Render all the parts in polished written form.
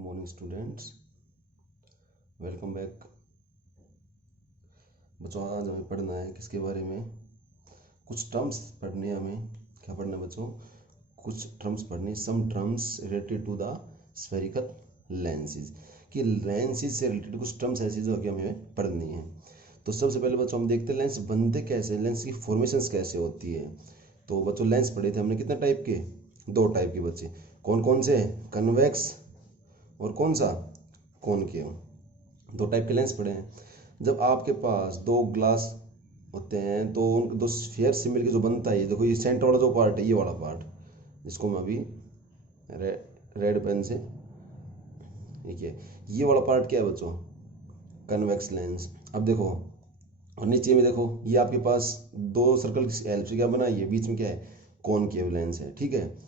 Morning students, welcome back. बच्चों आज हमें पढ़ना है किसके बारे में, कुछ टर्म्स पढ़ने हैं। हमें क्या पढ़ना है बच्चों? कुछ टर्म्स पढ़ने, some terms related to the spherical lenses, कि लेंसेज से रिलेटेड कुछ टर्म्स ऐसी जो कि हमें पढ़नी है। तो सबसे पहले बच्चों हम देखते हैं लेंस बनते कैसे, लेंस की फॉर्मेशंस कैसे होती है। तो बच्चों लेंस पढ़े थे हमने कितने टाइप के, दो टाइप के बच्चे, कौन कौन से? कन्वेक्स और कौन सा? कॉनकेव। दो टाइप के लेंस पड़े हैं। जब आपके पास दो ग्लास होते हैं तो उन दो स्फीयर से मिलकर जो बनता है, देखो ये सेंटर वाला जो पार्ट है, ये वाला पार्ट, जिसको मैं अभी रेड पेन से देखिए, ये वाला पार्ट क्या है बच्चों? Convex lens. अब देखो और नीचे में देखो, ये आपके पास दो सर्कल की हेल्प से क्या बना, ये बीच में क्या है? कॉनकेव लेंस है। ठीक है,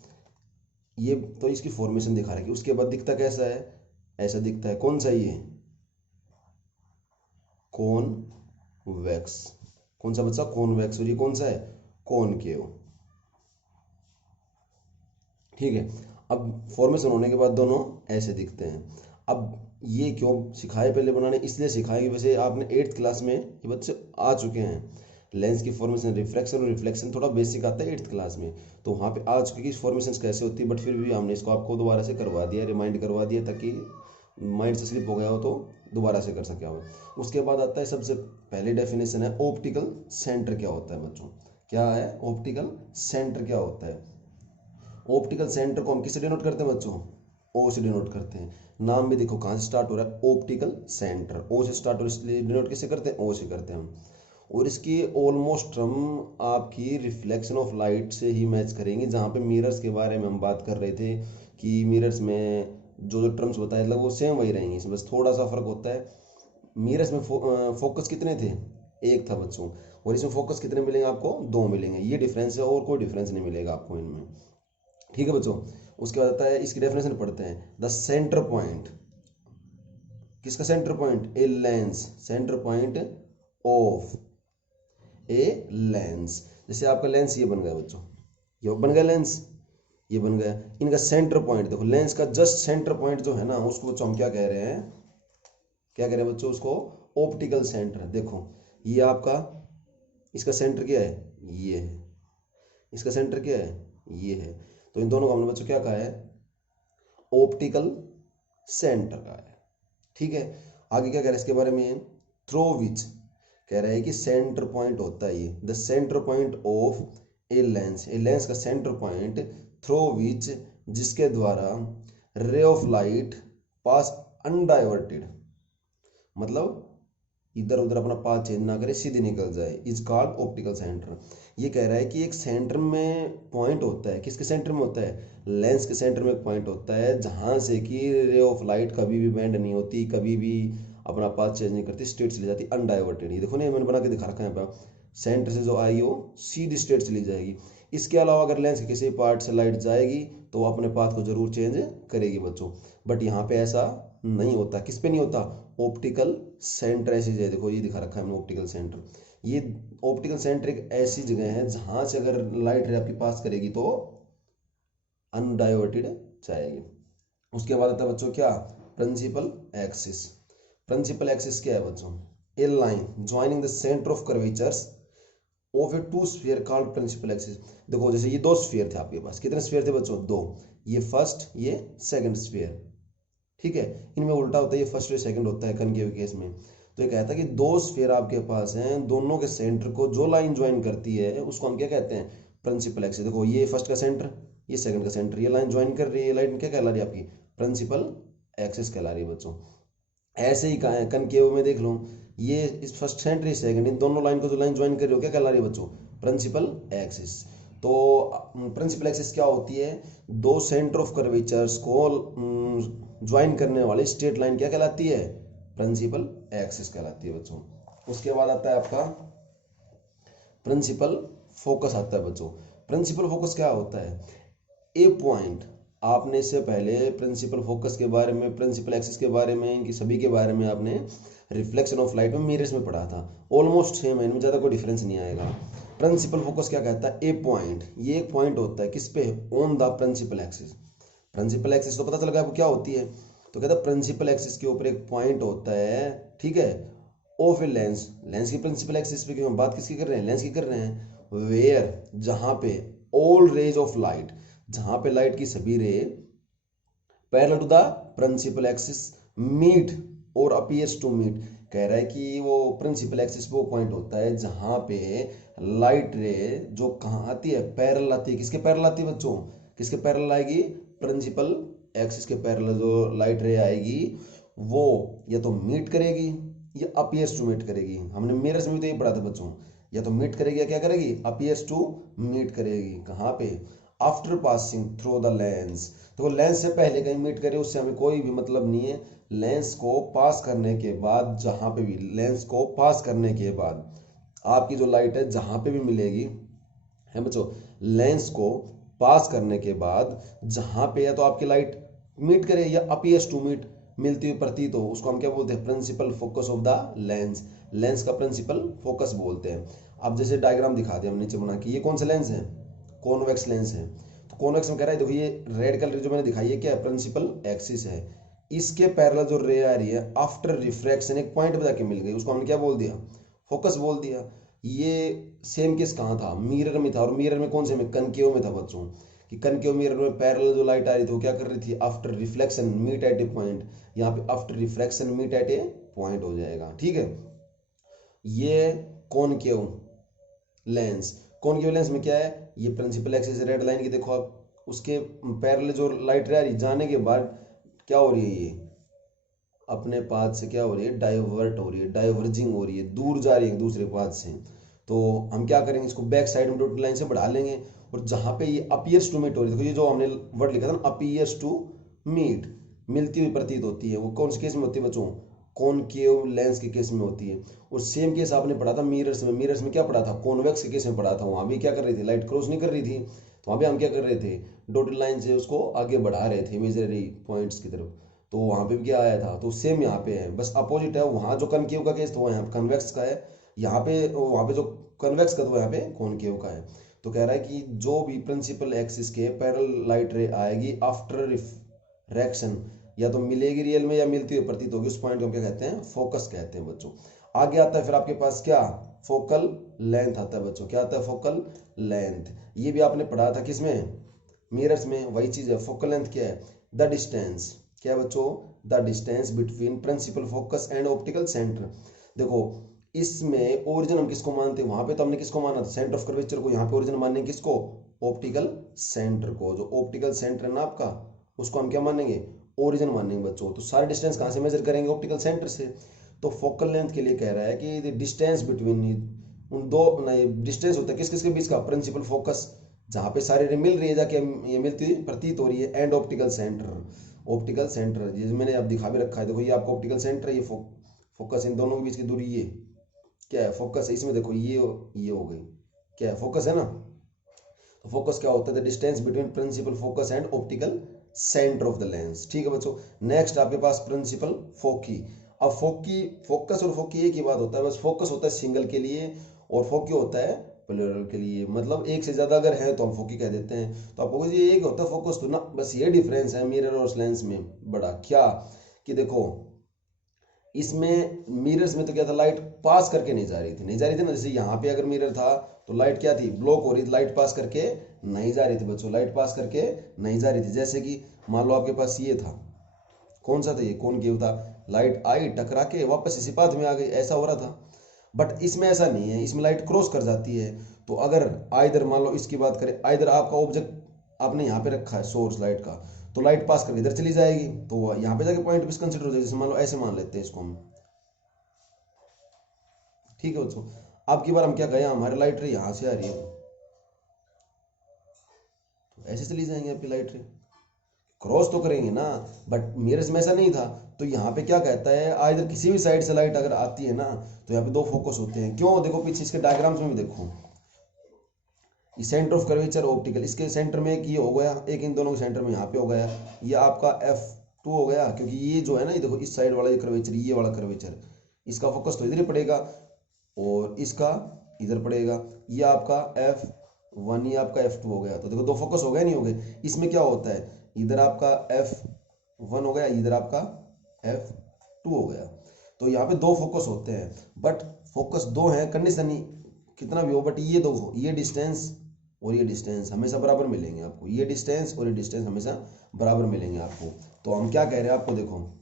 ये तो इसकी फॉर्मेशन दिखा रहा है। उसके बाद दिखता कैसा है? ऐसा दिखता है। कौन सा? ये कॉनवेक्स। कौन सा बच्चा? कॉनवेक्स। और ये कौन सा है? कॉनकेव। ठीक है, अब फॉर्मेशन होने के बाद दोनों ऐसे दिखते हैं। अब ये क्यों सिखाए पहले बनाने? इसलिए सिखाए कि वैसे आपने 8th क्लास में ये बच्चे आ चुके हैं। लेंस की फॉर्मेशन, रिफ्रैक्शन और रिफ्लेक्शन थोड़ा बेसिक आता है 8th क्लास में, तो वहाँ पे आ चुके कि फॉर्मेशन कैसे होती है। बट फिर भी हमने इसको आपको दोबारा से करवा दिया, रिमाइंड करवा दिया, ताकि माइंड से स्लिप हो गया हो तो दोबारा से कर सके हो। उसके बाद आता है सबसे पहले डेफिनेशन है ऑप्टिकल सेंटर क्या होता है बच्चों? क्या है ऑप्टिकल सेंटर? क्या होता है ऑप्टिकल सेंटर? को हम किससे डिनोट करते हैं बच्चों? ओ से डिनोट करते हैं। नाम में देखो कहाँ से स्टार्ट हो रहा है, ऑप्टिकल सेंटर, ओ से स्टार्ट हो रहा है, इसलिए डिनोट किससे करते हैं? ओ से करते हैं हम। और इसकी ऑलमोस्ट हम आपकी रिफ्लेक्शन ऑफ लाइट से ही मैच करेंगे। जहाँ पे मिरर्स के बारे में हम बात कर रहे थे कि मिरर्स में जो जो टर्म्स बताए लगभग वो सेम वही रहेंगे, इसमें बस थोड़ा सा फर्क होता है। मिरर्स में फोकस कितने थे? एक था बच्चों, और इसमें फोकस कितने मिलेंगे आपको? दो मिलेंगे। ये डिफरेंस है, और कोई डिफरेंस नहीं मिलेगा आपको इनमें। ठीक है बच्चों, उसके बाद आता है इसकी डेफिनेशन पढ़ते हैं। द सेंटर पॉइंट, किसका centre point? A lens, centre point of a lens. जैसे आपका लेंस ये बन गया बच्चों, ये बन गया लेंस, ये बन गया। इनका सेंटर पॉइंट देखो, लेंस का जस्ट सेंटर पॉइंट जो है ना, उसको बच्चों हम क्या कह रहे हैं? क्या कह रहे हैं बच्चों? उसको ऑप्टिकल सेंटर। देखो ये आपका, इसका सेंटर क्या है? ये है। इसका सेंटर क्या है? ये है। तो इन दोनों को हमने बच्चों क्या कहा है? ऑप्टिकल सेंटर का है। ठीक है, आगे क्या कह रहा है इसके बारे में? थ्रो विच, कह रहा है कि सेंटर पॉइंट होता है ये, the centre point of a lens, a lens का सेंटर पॉइंट, थ्रो विच, जिसके द्वारा रे ऑफ लाइट पास अनडाइवर्टेड, मतलब इधर उधर अपना पाथ चेंज ना करे, सीधे निकल जाए, इज कॉल्ड ऑप्टिकल सेंटर। ये कह रहा है कि एक सेंटर में पॉइंट होता है। किसके सेंटर में होता है? लेंस के सेंटर में एक पॉइंट होता है, जहां से कि रे ऑफ लाइट कभी भी बेंड नहीं होती, कभी भी अपना पाथ चेंज नहीं करती, स्ट्रेट चली जाती, अनडाइवर्टेड। ये देखो ना, मैंने बना के दिखा रखा है यहाँ पे, सेंटर से जो आई हो सीधी स्ट्रेट चली जाएगी। इसके अलावा अगर लेंस के किसी पार्ट से लाइट जाएगी तो वो अपने पाथ को जरूर चेंज करेगी बच्चों। बट यहाँ पे ऐसा नहीं होता। किस पे नहीं होता? ऑप्टिकल सेंटर ऐसी जगह, देखो ये दिखा रखा है हमने ऑप्टिकल सेंटर। ये ऑप्टिकल सेंटर एक ऐसी जगह है जहां से अगर लाइट रे आपकी पास करेगी तो अनडाइवर्टेड जाएगी। उसके बाद आता है बच्चों क्या? Principal axis. प्रिंसिपल एक्सिस क्या है बच्चों? A line joining the centre of curvatures of a two sphere called principal axis. देखो जैसे ये दो स्फीयर थे आपके पास, कितने स्फीयर थे बच्चों? दो। ये फर्स्ट, ये सेकंड स्फीयर। ठीक है, इनमें उल्टा होता है, ये फर्स्ट और सेकंड होता है कनकेव केस में। तो ये कहता है कि दो स्फीयर आपके पास हैं, दोनों के सेंटर को जो लाइन ज्वाइन करती है उसको हम क्या कहते हैं? Principal axis. देखो ये फर्स्ट का सेंटर, ये सेकंड का सेंटर, ये लाइन ज्वाइन कर रही है, ये लाइन क्या कहला रही है आपकी? प्रिंसिपल एक्सिस कहला रही है बच्चों। ऐसे ही कहा है कनकेव में, देख लो ये इस फर्स्ट सेंटर, ये सेकंड, इन दोनों लाइन को जो लाइन ज्वाइन कर रही हो क्या कहला रही है बच्चों? Principal axis. तो प्रिंसिपल एक्सिस क्या होती है? दो सेंटर ऑफ कर्वेचर्स को ज्वाइन करने वाली स्ट्रेट लाइन क्या कहलाती है? प्रिंसिपल एक्सिस कहलाती है बच्चों। उसके बाद आता है आपका प्रिंसिपल फोकस आता है बच्चों। प्रिंसिपल फोकस क्या होता है? ए पॉइंट, आपने इससे पहले प्रिंसिपल फोकस के बारे में, प्रिंसिपल एक्सिस के बारे में, इनकी सभी के बारे में आपने रिफ्लेक्शन ऑफ लाइट में मिरर्स में पढ़ा था। ऑलमोस्ट सेम है, इनमें ज़्यादा कोई डिफरेंस नहीं आएगा। प्रिंसिपल फोकस क्या कहता है? ए पॉइंट, ये एक पॉइंट होता है किस पे? On the principal axis. Principal axis तो पता चल गया आपको क्या होती है? तो कहता है प्रिंसिपल एक्सिस के ऊपर एक पॉइंट होता है, ठीक है, और फिर लेंस, लेंस की प्रिंसिपल एक्सिस पे, क्यों हम बात किसकी कर रहे हैं, लेंस की कर रहे हैं, वेयर, जहां पे ऑल रेज ऑफ लाइट, जहां पे लाइट की सभी ray parallel to the principal axis meet और अपीयर्स टू मीट, कह रहा है कि वो प्रिंसिपल एक्सिस पे वो पॉइंट होता है जहां पे लाइट रे जो कहाँ आती है, पैरेलल आती है, किसके पैरेलल आती है बच्चों, किसके पैरेलल आएगी, प्रिंसिपल एक्सिस के पैरेलल जो लाइट रे आएगी वो या तो मीट करेगी या अपीयर्स टू मीट करेगी। हमने मिरर्स में भी तो ये पढ़ा था बच्चों, या तो मीट करेगी या क्या करेगी, अपीयर्स टू मीट करेगी, कहाँ पे, after passing through the lens. तो लेंस से पहले कहीं मीट करे उससे हमें कोई भी मतलब नहीं है, लेंस को पास करने के बाद, जहां पे भी लेंस को पास करने के बाद आपकी जो लाइट है जहां पे भी मिलेगी है बच्चों, लेंस को पास करने के बाद जहां पे या तो आपकी लाइट मीट करे या अपीयर्स टू मीट, मिलती हुई प्रतीत हो, उसको हम क्या बोलते हैं, principal focus of the lens, lens का प्रिंसिपल फोकस बोलते हैं। अब जैसे डायग्राम दिखा दिया हम नीचे बना के, ये कौन सा लेंस है, कॉन्वेक्स लेंस है। तो कॉन्वेक्स में कह रहा है देखो ये रेड कलर जो मैंने दिखाई है क्या है, प्रिंसिपल एक्सिस है, इसके पैरेलल जो रे आ रही है आफ्टर रिफ्रैक्शन एक पॉइंट पे जाके मिल गई, उसको हमने क्या बोल दिया, फोकस बोल दिया। ये सेम केस कहाँ था, मिरर में था, और मिरर में कौन से में, कनकेव में था बच्चों, कि कनकेव मिरर में पैरेलल जो लाइट आ रही थी वो क्या कर रही थी, after reflection meet at a point, यहाँ पे after reflection meet at a point हो जाएगा, ठीक है। ये कॉनकेव लेंस, कॉनकेव लेंस में क्या है, ये प्रिंसिपल एक्सिस रेड लाइन की देखो आप, उसके पैरेलल जो लाइट आ रही जाने के बाद क्या हो रही है, ये अपने पाथ से क्या हो रही है, डाइवर्ट हो रही है, डाइवर्जिंग हो रही है, दूर जा रही है दूसरे पाथ से। तो हम क्या करेंगे, इसको बैक साइड में डॉटेड लाइन से बढ़ा लेंगे, और जहां पे ये अपीयर्स टू मीट हो रही है, देखो ये जो हमने वर्ड लिखा था ना, अपीयर्स टू मीट, मिलती हुई प्रतीत होती है, वो कौन से केस में होती है बच्चों, कॉनकेव लेंस के केस में होती है। और सेम केस आपने पढ़ा था मिरर्स में, मिरर्स में क्या पढ़ा था, कॉन्वेक्स के केस में पढ़ा था, वहां भी क्या कर रही थी, लाइट क्रॉस नहीं कर रही थी, तो वहां भी हम क्या कर रहे थे, डॉटेड लाइन से उसको आगे बढ़ा रहे थे इमेजिनरी पॉइंट्स की तरफ। तो वहां पे भी क्या आया था, तो सेम यहाँ पे है, बस अपोजिट है, वहां जो कनकेव का केस तो यहाँ कन्वेक्स का है, यहाँ पे वहां पे जो कन्वेक्स का तो यहाँ पे कॉनकेव का है। तो कह रहा है कि जो भी प्रिंसिपल एक्सिस के पैरेलल लाइट रे आएगी आफ्टर रिफ्रैक्शन, या तो मिलेगी रियल में या मिलती हुई प्रतीत होगी, उस पॉइंट को हम क्या कहते हैं, फोकस कहते हैं बच्चों। आगे आता है फिर आपके पास क्या, फोकल लेंथ आता है बच्चों, क्या आता है, फोकल लेंथ। ये भी आपने पढ़ा था किसमें, मिरर्स में, वही चीज है। फोकल लेंथ क्या है, द डिस्टेंस, क्या बच्चों, the distance between principal focus and optical centre. देखो इसमें ओरिजिन हम किसको मानते हैं, वहां पे तो हमने किसको माना था, सेंटर ऑफ कर्वेचर को, यहाँ पे ओरिजिन मानेंगे किसको, ऑप्टिकल सेंटर को, जो ऑप्टिकल सेंटर है ना आपका, उसको हम क्या मानेंगे, ओरिजिन मानेंगे बच्चों। तो सारे डिस्टेंस कहाँ से मेजर करेंगे, ऑप्टिकल सेंटर से। तो फोकल लेंथ के लिए कह रहा है कि डिस्टेंस बिटवीन उन दो, नहीं डिस्टेंस होता है किस किस के बीच का, प्रिंसिपल फोकस जहां पे सारी रे मिल रही है जाके ये मिलती हुई प्रतीत हो रही है, and optical centre, optical centre ये मैंने अब दिखा भी रखा है, देखो ये आपका ऑप्टिकल सेंटर है, ये फोकस, इन दोनों के बीच की दूरी ये क्या है, फोकस है, इसमें देखो ये हो गई क्या है, फोकस है ना। तो फोकस क्या होता है, the distance between principal focus and optical centre of the lens, ठीक है बच्चों। नेक्स्ट आपके पास प्रिंसिपल फोकी। अब फोकी, फोकस और फोकी एक ही बात होता है, बस फोकस होता है सिंगल के लिए और फोकी होता है प्लूरल के लिए, मतलब एक से ज्यादा अगर है तो हम फोकी कह देते हैं। तो आपको ये एक होता है फोकस तो ना, बस ये डिफरेंस है मिरर और लेंस में बड़ा, क्या कि देखो इसमें मिरर्स में तो क्या था, लाइट पास करके नहीं जा रही थी, नहीं जा रही थी ना, जैसे यहाँ पे अगर मिरर था तो लाइट क्या थी, ब्लॉक हो रही थी, लाइट पास करके नहीं जा रही थी बच्चों, लाइट पास करके नहीं जा रही थी। जैसे कि मान लो आपके पास ये था, कौन सा था ये, कॉनकेव था, लाइट आई टकरा के वापस इसी पाथ में आ गई, ऐसा हो रहा था। बट इसमें ऐसा नहीं है, इसमें लाइट क्रॉस कर जाती है। तो अगर आइदर मान लो इसकी बात करें, आइदर आपका ऑब्जेक्ट आपने यहाँ पे रखा है सोर्स लाइट का, तो लाइट पास करके इधर चली जाएगी, तो यहाँ पे जाके पॉइंट भी कंसिडर हो जाएगी, जैसे मान लो ऐसे मान लेते हैं इसको हम, ठीक है बच्चों। अब की बार हम क्या कहें, हमारी लाइट रे यहाँ से आ रही है, तो ऐसे चली जाएंगे आपकी लाइट रे, क्रॉस तो करेंगे ना। बट मिरर्स में ऐसा नहीं था, तो यहाँ पे क्या कहता है, इधर किसी भी साइड से लाइट अगर आती है ना, तो यहाँ पे दो फोकस होते हैं, क्यों, देखो पीछे इसके डायग्राम्स में भी देखो, ये सेंटर ऑफ कर्वेचर ऑप्टिकल, इसके सेंटर में एक ये हो गया, एक इन दोनों के सेंटर में यहाँ पे हो गया, ये आपका F2 हो गया, क्योंकि ये जो है ना, ये देखो इस साइड वाला ये कर्वेचर, ये वाला कर्वेचर, इसका फोकस तो इधर ही पड़ेगा और इसका इधर पड़ेगा, ये आपका F1, ये आपका F2 हो गया, तो देखो दो फोकस हो गए नहीं हो गए। इसमें क्या होता है, इधर आपका F1 F1 हो गया, इधर आपका F2 हो गया। तो यहाँ पे दो फोकस होते हैं, बट फोकस दो हैं, कंडीशन कितना भी हो, बट ये दो, ये डिस्टेंस और ये डिस्टेंस हमेशा बराबर मिलेंगे आपको, ये डिस्टेंस और ये डिस्टेंस हमेशा बराबर मिलेंगे आपको। तो हम क्या कह रहे हैं आपको, देखो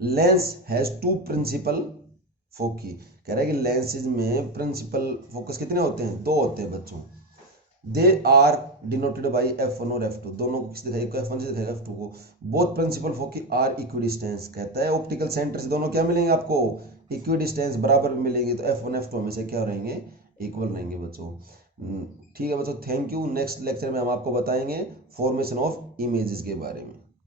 लेंस हैज टू प्रिंसिपल फोकी, कह रहा है कि लेंसेज में प्रिंसिपल फोकस कितने होते हैं, दो होते हैं बच्चों। They are denoted by F1 और F2, दोनों को किस दिखाएगा, F1 से दिखाएगा F2 को। Both principal foci are equidistance, कहता है ऑप्टिकल सेंटर से दोनों क्या मिलेंगे आपको, इक्विडिस्टेंस बराबर मिलेंगे। तो F1 F2 हमेशा क्या रहेंगे, इक्वल रहेंगे बच्चों। ठीक है बच्चों, थैंक यू। नेक्स्ट लेक्चर में हम आपको बताएंगे फॉर्मेशन ऑफ इमेजेस के बारे में।